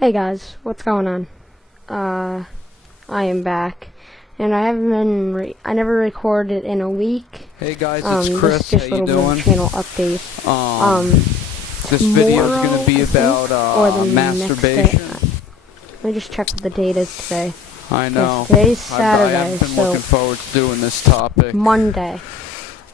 Hey guys, what's going on? I am back, and I haven't been. I never recorded in a week. Hey guys, it's Chris. This is just How you doing? Channel update. This video is going to be about masturbation. Let me just check what the date is today. I know. Today's Saturday, I have been looking forward to doing this topic. Monday.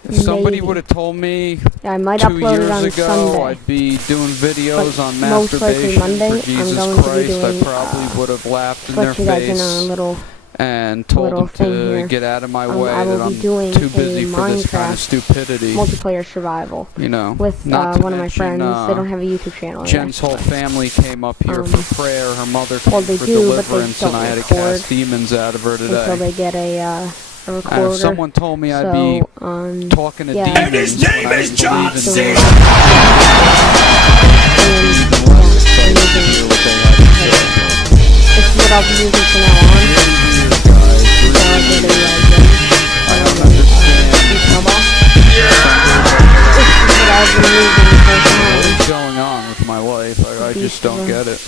If somebody would have told me I might 2 upload years it on ago Sunday. I'd be doing videos on most likely masturbation Monday, for Jesus I'm going to be Christ, doing, I probably would have laughed in their let you guys in on a face little and told them thing to here. get out of my way, I will that be I'm doing too busy a for this kind of Minecraft stupidity. multiplayer survival. You know, with not to one of my mention, friends. They don't have a YouTube channel Jen's yet, whole family came up here for prayer. Her mother came they for do, but they deliverance, don't and I had to record cast demons out of her today. until they get a recorder. Someone told me I'd be talking to demons. And his name is John C. This is what I'll be using from now on. I don't understand. What is going on with my life? I just don't get it.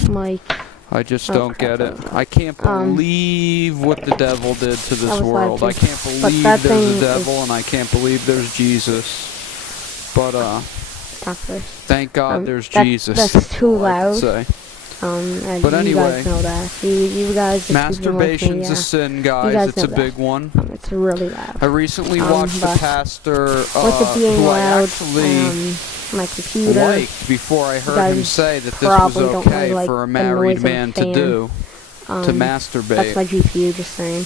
I just don't get it. I can't believe what the devil did to this world. I can't believe there's a devil, and I can't believe there's Jesus. But thank God there's Jesus. That's too loud. But anyway, you guys know that. You guys, masturbation's a sin, guys. It's a big one. It's really loud. I recently watched a pastor with it being who loud, I actually my computer liked before I heard him say that this was okay for a married man to do, to masturbate. That's my GPU just saying.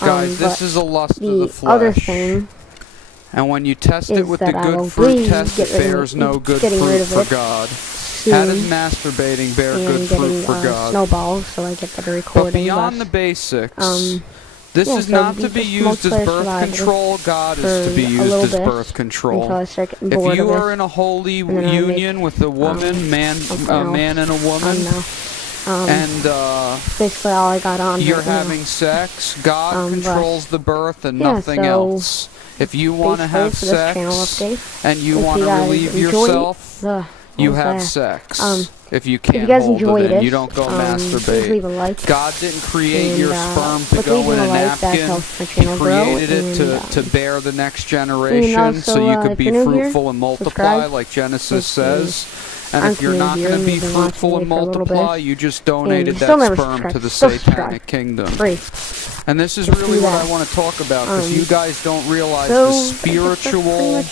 Guys, this is a lust of the flesh. Other thing, and when you test it with the good fruit test, it bears no good fruit for God. How does masturbating bear good fruit for God? Snowballs, so I get better recording. But beyond the basics, this is not to be used as birth control. God is to be used as birth control. If you are in a holy union with a woman, a man and a woman, and basically all I got on you're having sex, God controls the birth and nothing else. If you want to have sex and you want to relieve yourself, you have sex. If you can't hold it in, you don't go masturbate. God didn't create your sperm to go in a napkin. He created it to bear the next generation, so you could be fruitful and multiply, like Genesis says. And if you're not going to be fruitful and multiply, you just donated that sperm to the satanic kingdom. And this is really what I want to talk about, because you guys don't realize the spiritual,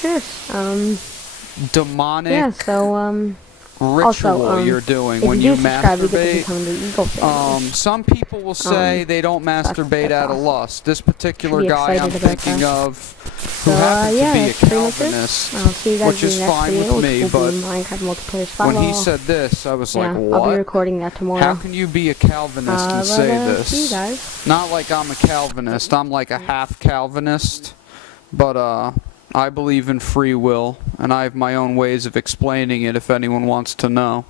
demonic ritual you're doing when you masturbate. Some people will say they don't masturbate out of lust. This particular guy I'm thinking of, who happens to be a Calvinist, which is fine with me, but when he said this, I was like, what? I'll be recording that tomorrow. How can you be a Calvinist and say this? Not like I'm a Calvinist, I'm like a half Calvinist, but I believe in free will, and I have my own ways of explaining it if anyone wants to know.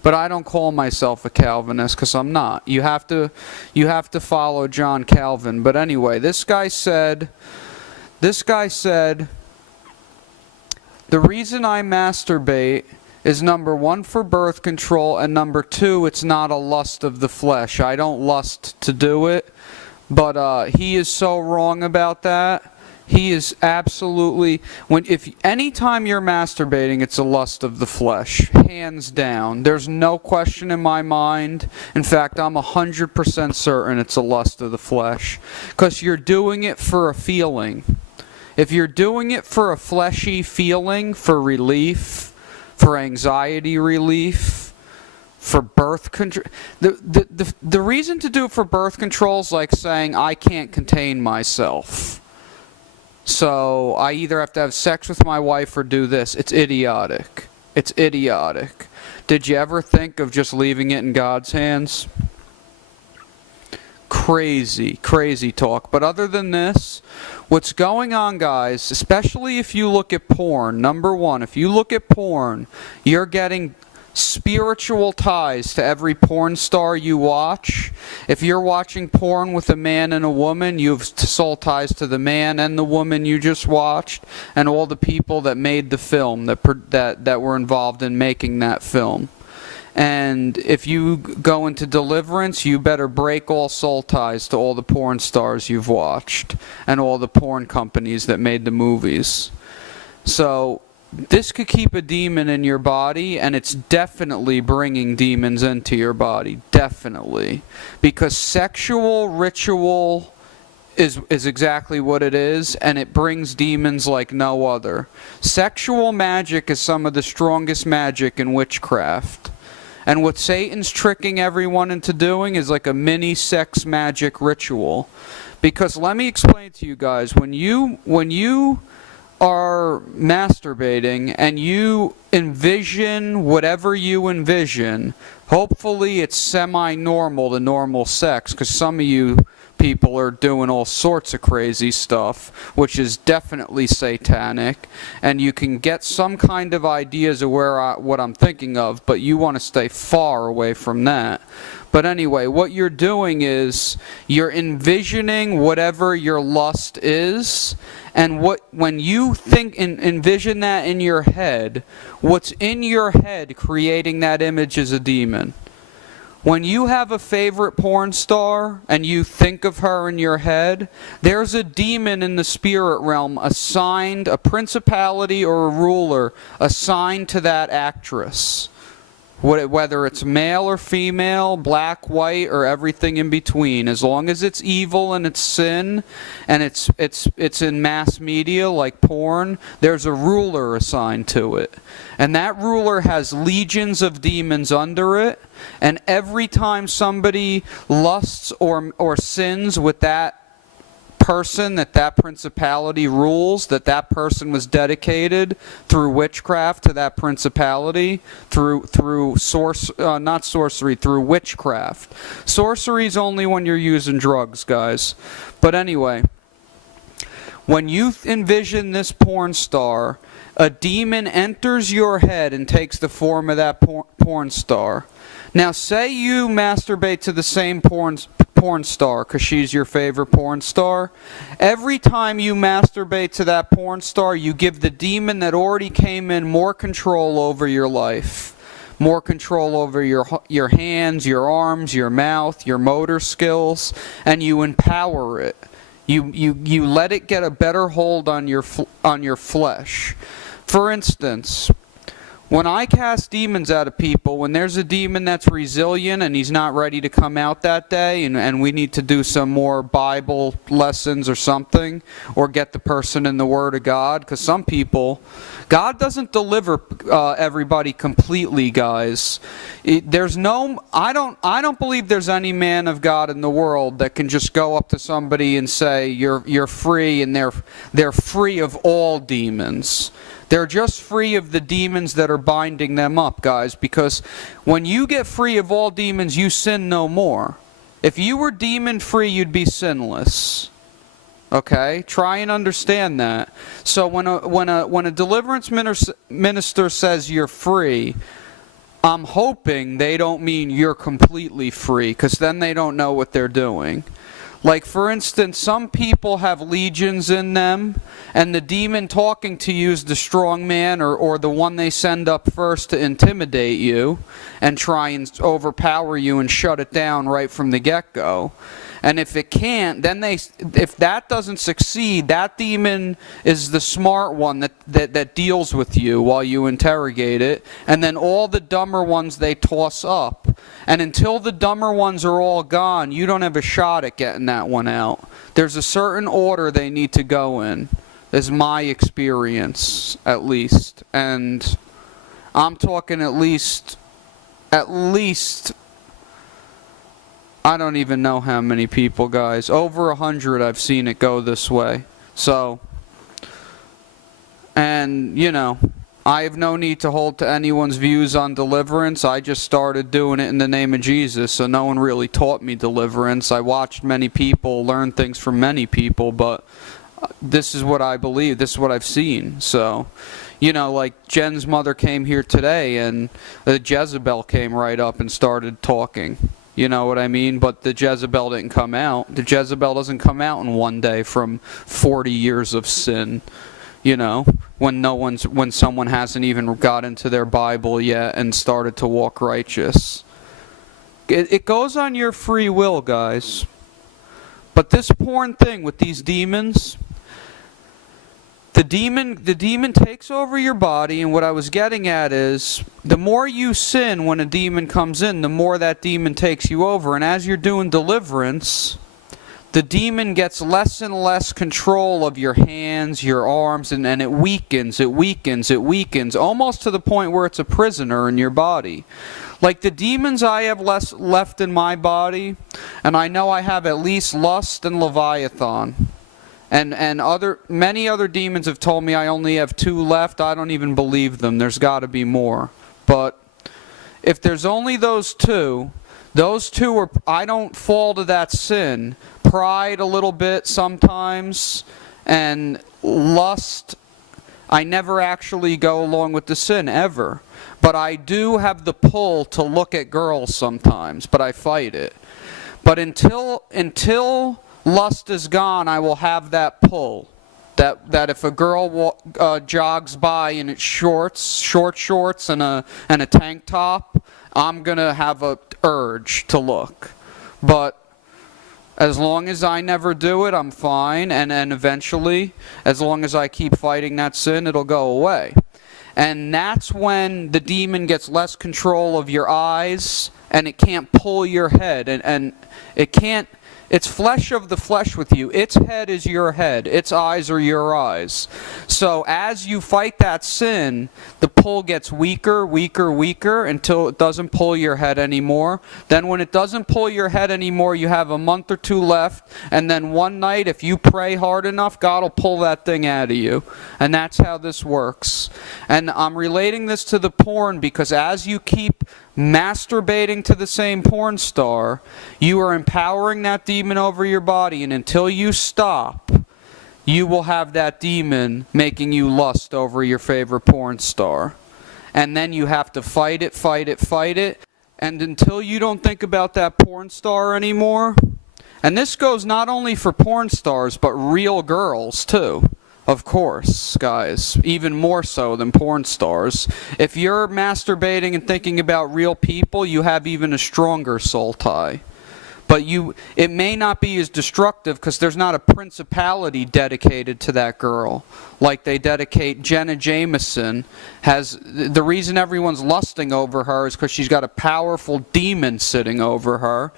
But I don't call myself a Calvinist, because I'm not. You have to follow John Calvin. But anyway, this guy said, the reason I masturbate is number one, for birth control, and number two, it's not a lust of the flesh. I don't lust to do it, but he is so wrong about that. He is absolutely, anytime you're masturbating, it's a lust of the flesh, hands down. There's no question in my mind. In fact, I'm 100% certain it's a lust of the flesh, because you're doing it for a feeling. If you're doing it for a fleshy feeling, for relief, for anxiety relief, for birth control, the reason to do it for birth control is like saying, I can't contain myself, so I either have to have sex with my wife or do this. It's idiotic. It's idiotic. Did you ever think of just leaving it in God's hands? Crazy, crazy talk. But other than this, what's going on, guys, especially if you look at porn, number one, if you look at porn, you're getting spiritual ties to every porn star you watch. If you're watching porn with a man and a woman, you have soul ties to the man and the woman you just watched, and all the people that made the film, that were involved in making that film. And if you go into deliverance, you better break all soul ties to all the porn stars you've watched and all the porn companies that made the movies. So this could keep a demon in your body, and it's definitely bringing demons into your body. Definitely. Because sexual ritual is exactly what it is, and it brings demons like no other. Sexual magic is some of the strongest magic in witchcraft. And what Satan's tricking everyone into doing is like a mini sex magic ritual. Because let me explain to you guys, when you are masturbating and you envision whatever you envision, hopefully it's semi-normal to normal sex, because some of you people are doing all sorts of crazy stuff, which is definitely satanic, and you can get some kind of ideas of what I'm thinking of, but you want to stay far away from that. But anyway, what you're doing is you're envisioning whatever your lust is, and when you think and envision that in your head, what's in your head creating that image is a demon. When you have a favorite porn star and you think of her in your head, there's a demon in the spirit realm assigned, a principality or a ruler assigned to that actress. Whether it's male or female, black, white, or everything in between. As long as it's evil and it's sin, and it's in mass media like porn, there's a ruler assigned to it. And that ruler has legions of demons under it, and every time somebody lusts or sins with that person that principality rules, that person was dedicated through witchcraft to that principality, through not sorcery, through witchcraft. Sorcery is only when you're using drugs, guys. But anyway, when you envision this porn star, a demon enters your head and takes the form of that porn star. Now, say you masturbate to the same porn star because she's your favorite porn star. Every time you masturbate to that porn star, you give the demon that already came in more control over your life. More control over your hands, your arms, your mouth, your motor skills, and you empower it. You let it get a better hold on your flesh. For instance, when I cast demons out of people, when there's a demon that's resilient and he's not ready to come out that day, and we need to do some more Bible lessons or something, or get the person in the Word of God, because some people, God doesn't deliver everybody completely, guys. I don't believe there's any man of God in the world that can just go up to somebody and say you're free, and they're free of all demons. They're just free of the demons that are binding them up, guys, because when you get free of all demons, you sin no more. If you were demon-free, you'd be sinless. Okay? Try and understand that. So when a deliverance minister says you're free, I'm hoping they don't mean you're completely free, because then they don't know what they're doing. Like, for instance, some people have legions in them, and the demon talking to you is the strong man or the one they send up first to intimidate you and try and overpower you and shut it down right from the get-go. And if it can't, then if that doesn't succeed, that demon is the smart one that deals with you while you interrogate it. And then all the dumber ones they toss up. And until the dumber ones are all gone, you don't have a shot at getting that one out. There's a certain order they need to go in, is my experience, at least. And I'm talking at least, I don't even know how many people, guys. Over 100 I've seen it go this way. So, and, you know, I have no need to hold to anyone's views on deliverance. I just started doing it in the name of Jesus, so no one really taught me deliverance. I watched many people learn things from many people, but this is what I believe. This is what I've seen. So, you know, like Jen's mother came here today, and the Jezebel came right up and started talking. You know what I mean? But the Jezebel didn't come out. The Jezebel doesn't come out in one day from 40 years of sin. you know, when someone hasn't even got into their Bible yet and started to walk righteous. It goes on your free will, guys. But this porn thing with these demons, the demon takes over your body, and what I was getting at is, the more you sin when a demon comes in, the more that demon takes you over. And as you're doing deliverance, the demon gets less and less control of your hands, your arms, and it weakens, almost to the point where it's a prisoner in your body. Like the demons I have left in my body, and I know I have at least lust and Leviathan. And many other demons have told me I only have 2 left. I don't even believe them. There's got to be more. But if there's only those two are, I don't fall to that sin. Pride a little bit sometimes, and lust, I never actually go along with the sin, ever. But I do have the pull to look at girls sometimes, but I fight it. But until lust is gone, I will have that pull. That if a girl jogs by in its short shorts and a tank top, I'm gonna have a urge to look. But as long as I never do it, I'm fine, and eventually, as long as I keep fighting that sin, it'll go away. And that's when the demon gets less control of your eyes, and it can't pull your head, and it can't. It's flesh of the flesh with you. Its head is your head. Its eyes are your eyes. So as you fight that sin, the pull gets weaker, until it doesn't pull your head anymore. Then when it doesn't pull your head anymore, you have a month or 2 left. And then one night, if you pray hard enough, God will pull that thing out of you. And that's how this works. And I'm relating this to the porn because as you keep masturbating to the same porn star, you are empowering that demon over your body, and until you stop, you will have that demon making you lust over your favorite porn star. And then you have to fight it, and until you don't think about that porn star anymore, and this goes not only for porn stars, but real girls too. Of course, guys, even more so than porn stars. If you're masturbating and thinking about real people, you have even a stronger soul tie. But it may not be as destructive because there's not a principality dedicated to that girl. Like they dedicate Jenna Jameson. The reason everyone's lusting over her is because she's got a powerful demon sitting over her,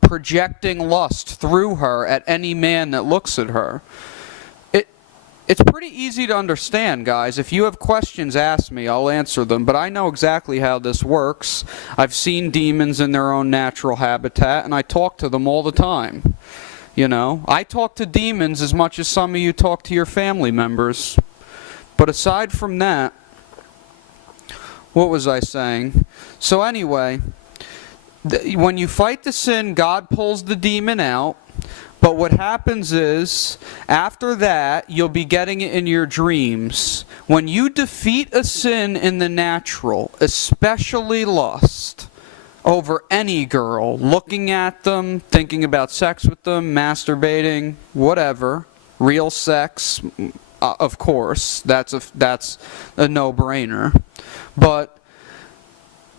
projecting lust through her at any man that looks at her. It's pretty easy to understand, guys. If you have questions, ask me. I'll answer them. But I know exactly how this works. I've seen demons in their own natural habitat, and I talk to them all the time. You know, I talk to demons as much as some of you talk to your family members. But aside from that, what was I saying? So anyway, when you fight the sin, God pulls the demon out. But what happens is, after that, you'll be getting it in your dreams. When you defeat a sin in the natural, especially lust, over any girl, looking at them, thinking about sex with them, masturbating, whatever, real sex, of course, that's a no-brainer. But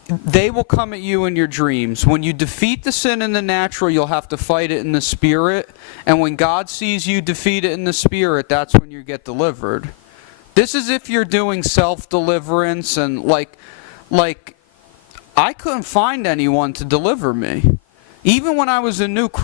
they will come at you in your dreams. When you defeat the sin in the natural, you'll have to fight it in the spirit. And when God sees you defeat it in the spirit, that's when you get delivered. This is if you're doing self-deliverance and like I couldn't find anyone to deliver me. Even when I was a new Christian.